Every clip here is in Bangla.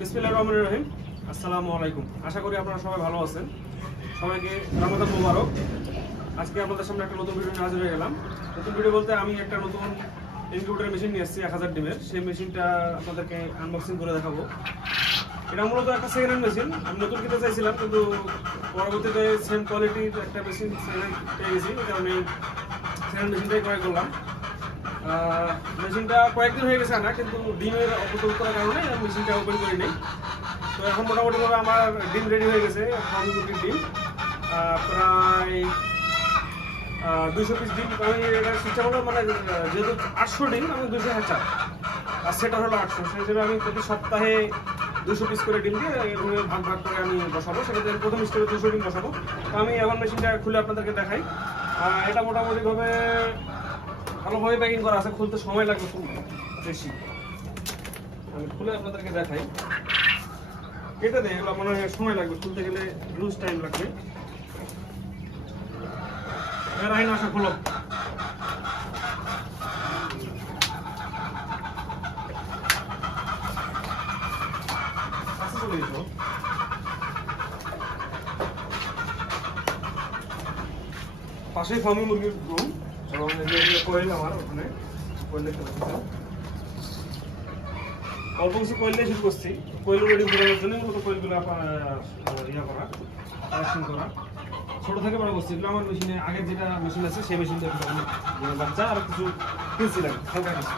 বিসমিল্লাহির রহমানির রহিম। আসসালামু আলাইকুম। আশা করি আপনারা সবাই ভালো আছেন। সবাইকে রমাদান মোবারক। আজকে আপনাদের সামনে একটা নতুন ভিডিও নিয়ে হাজির হয়ে গেলাম। নতুন ভিডিও বলতে আমি একটা নতুন ইনকিউবেটর মেশিন নিয়ে এসেছি 1000 ডিমের। সেই মেশিনটা আপনাদেরকে আনবক্সিং করে দেখাবো। এটা মূলত একটা সেকেন্ড হ্যান্ড মেশিন। আমি নতুন কিনতে চাইছিলাম, কিন্তু পরবর্তীতে সেম কোয়ালিটির একটা মেশিন পেয়ে গেছি। এটা আমি সেকেন্ড মেশিনটাই ক্রয় করলাম। মেশিনটা কয়েকদিন হয়ে গেছে আনা, কিন্তু ডিমের অপচয় করার কারণে মেশিনটা ওপেন করি নেই। তো এখন মোটামুটিভাবে আমার ডিম রেডি হয়ে গেছে। ফার্মি মুরগির ডিম প্রায় 200 পিস ডিম। আমি এটা চেষ্টা করলাম, মানে যেহেতু 800 ডিম, আমি 200 হ্যাচার আর সেটা হলো 800। সেই হিসেবে আমি প্রতি সপ্তাহে 200 পিস করে ডিম দিয়ে এভাবে ভাগ ভাগ করে আমি বসাবো। সেক্ষেত্রে প্রথম স্টেপে 200 ডিম বসাবো। তো আমি এখন মেশিনটা খুলে আপনাদেরকে দেখাই। এটা মোটামুটিভাবে ভালোভাবে প্যাকিং করা আছে, খুলতে সময় লাগবে খুব বেশি। আমি খুলে আপনাদেরকে দেখাই। এটা দিয়ে এগুলো মনে হয় সময় লাগবে, খুলতে গেলে লুজ টাইম লাগবে। রাহিন আসা খোলো। পাশেই ফার্মি মুরগির রুম এবং কোয়েল আমার ওখানে কোয়েলে অল্প কিছু কোয়েল দিয়ে শুরু করছি। কোয়েল রেডি করার জন্য মূলত কোয়েলগুলো ইয়ে করা, কালেকশন করা। ছোট থেকে বড় করছি। এগুলো আমার মেশিনে আগের যেটা মেশিন আছে সেই মেশিন দিয়ে বাচ্চা আর কিছু কিনছিলাম হালকা কিছু।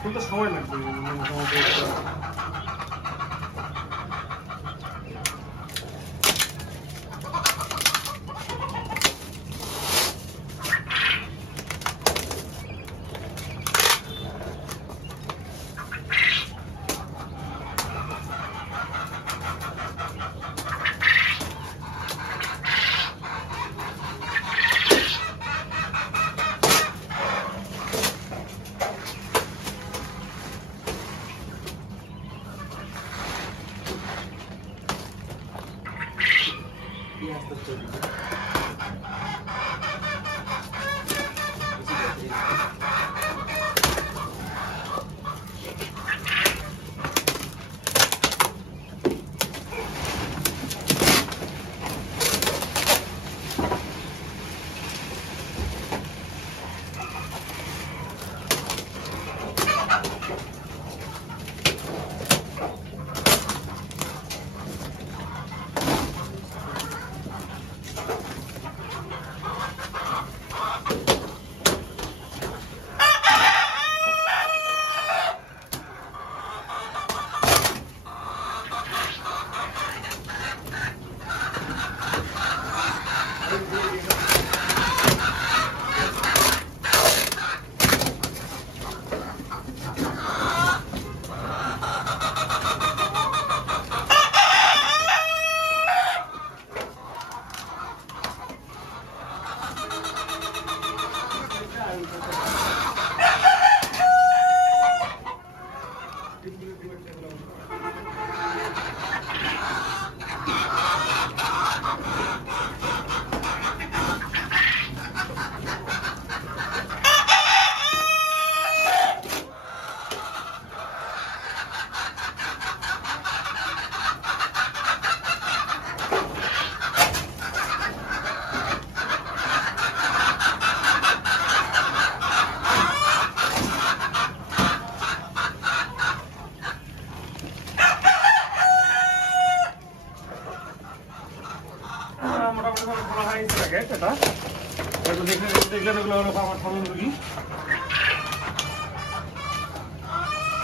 খুলতে সময় লাগবে মোটামুটি।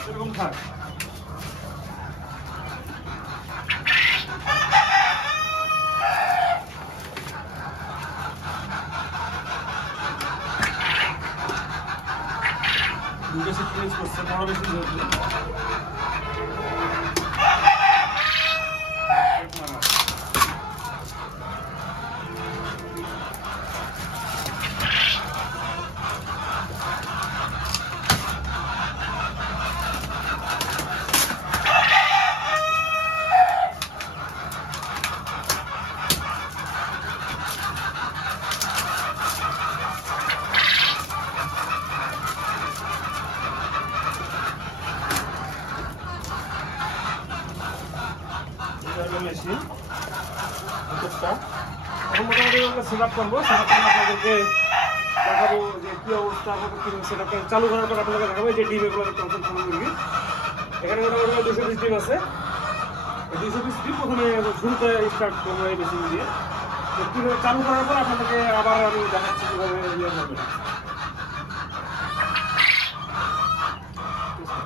এরকম থাক। দুটো সিকোয়েন্স করছে তাহলে মেশিন ভিতরটা। এখন মোটামুটি সেট আপ করবো, সেট আপ করে আপনাদেরকে দেখাবো যে কি অবস্থা, সেট আপ চালু করার পর আপনাদের দেখাবো যে ডিম এগুলো দেখতে পাচ্ছেন ফার্মি মুরগি। এখানে মোটামুটি 200 পিস ডিম আছে। 200 পিস ডিম প্রথমে শুরুতে স্টার্ট করবো এই মেশিন দিয়ে। চালু করার পর আপনাদেরকে আবার আমি দেখাচ্ছি কীভাবে ইয়ে হবে।